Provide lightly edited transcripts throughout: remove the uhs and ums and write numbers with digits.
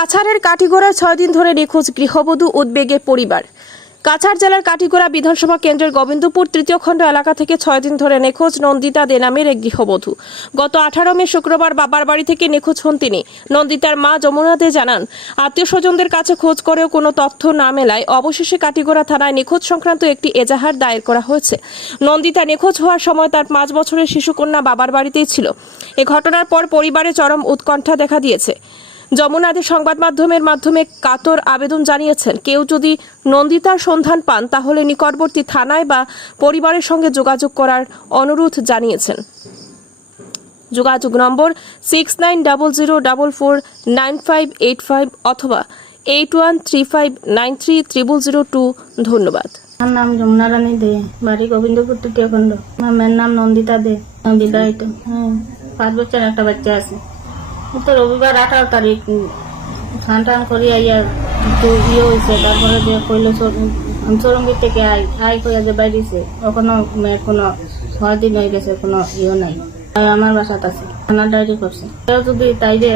কাছাড়ের কাটিগড়ায় 6 দিন ধরে নিখোঁজ গৃহবধূ, উদ্বেগে পরিবার। কাছাড় জেলার কাটিগড়া বিধানসভা কেন্দ্রের গোবিন্দপুর তৃতীয় খণ্ড এলাকা থেকে 6 দিন ধরে নিখোঁজ নন্দিতা দে নামের এক গৃহবধূ। গত 18 মে শুক্রবার বাবার বাড়ি থেকে নিখোঁজ হন তিনি। নন্দিতার মা যমুনা দে জানান, আত্মীয় স্বজনদের কাছে খোঁজ করেও কোনো তথ্য না মেলায় অবশেষে কাটিগড়া থানায় নিখোঁজ সংক্রান্ত একটি এজাহার দায়ের করা হয়েছে। নন্দিতা নিখোঁজ হওয়ার সময় তার 5 বছরের শিশুকন্যা বাবার বাড়িতেই ছিল। এ ঘটনার পর পরিবারে চরম উৎকণ্ঠা দেখা দিয়েছে। যমুনা দে সংবাদ মাধ্যমের মাধ্যমে কাতর আবেদন জানিয়েছেন, কেউ যদি নন্দিতার সন্ধান পান তাহলে নিকটবর্তী থানায় বা পরিবারের সঙ্গে যোগাযোগ করার অনুরোধ জানিয়েছেন। যোগাযোগ নম্বর 6900449585 অথবা 8135930002। ধন্যবাদ। আমার নাম যমুনা রানী দে, বাড়ি গোবিন্দপুর তৃতীয় খণ্ড। আমার মেয়ের নাম নন্দিতা দে, বিবাহিত। 5 বছর একটা বাচ্চা আছে। তো রবিবার 18 তারিখ স্নান টান করি আইয়া একটু হয়েছে, তারপরে যে কইল চরঙ্গীর থেকে আই কইয়া যে বাইরেছে, ওখানে মেয়ের কোনো 6 দিন হয়ে গেছে, কোনো নাই। আমার বাসাত আছে, থানার ডায়েরি করছে। কেউ যদি তাই যে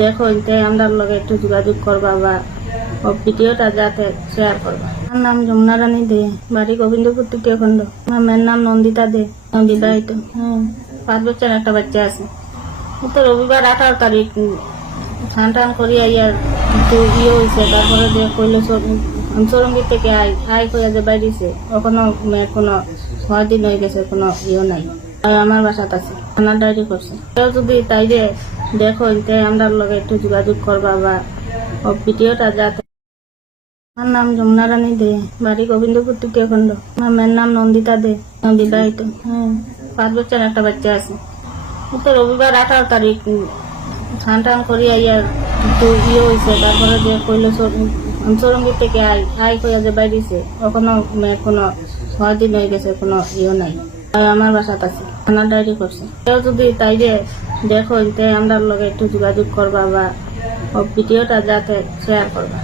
দেখো তাই আমরা লগে একটু যোগাযোগ করবা বা ভিডিওটা যাতে শেয়ার করবা। আমার নাম যমুনা রানী দে, বাড়ি গোবিন্দপুর তৃতীয় খণ্ড। আমার মেয়ের নাম নন্দিতা দে, বিবাহিত। 5 বছর একটা বাচ্চা আছে। তো রবিবার 18 তারিখ স্নান টান করি আইয়া একটু হয়েছে, তারপরে যে কইল চরঙ্গীর থেকে আই কইয়া যে বাইরেছে, ওখানে মেয়ের কোনো 6 দিন হয়ে গেছে, কোনো নাই। আমার বাসাত আছে, থানার ডায়েরি করছে। কেউ যদি তাই যে দেখো তাই আমরা লগে একটু যোগাযোগ করবা বা ভিডিওটা যাতে। আমার নাম যমুনা রানী দে, বাড়ি গোবিন্দপুর তৃতীয় খণ্ড। আমার মেয়ের নাম নন্দিতা দে, বিবাহিত। 5 বছর একটা বাচ্চা আছে। তো রবিবার 18 তারিখ স্নান টান করি আইয়া একটু হয়েছে, তারপরে যে কইল চরঙ্গীর থেকে আই কইয়া যে বাইরেছে, ওখানে মেয়ের কোনো 6 দিন হয়ে গেছে, কোনো নাই। আমার বাসাত আছে, থানার ডায়েরি করছে। কেউ যদি তাই যে দেখো তাই আমরা লগে একটু যোগাযোগ করবা বা ভিডিওটা যাতে শেয়ার করবা।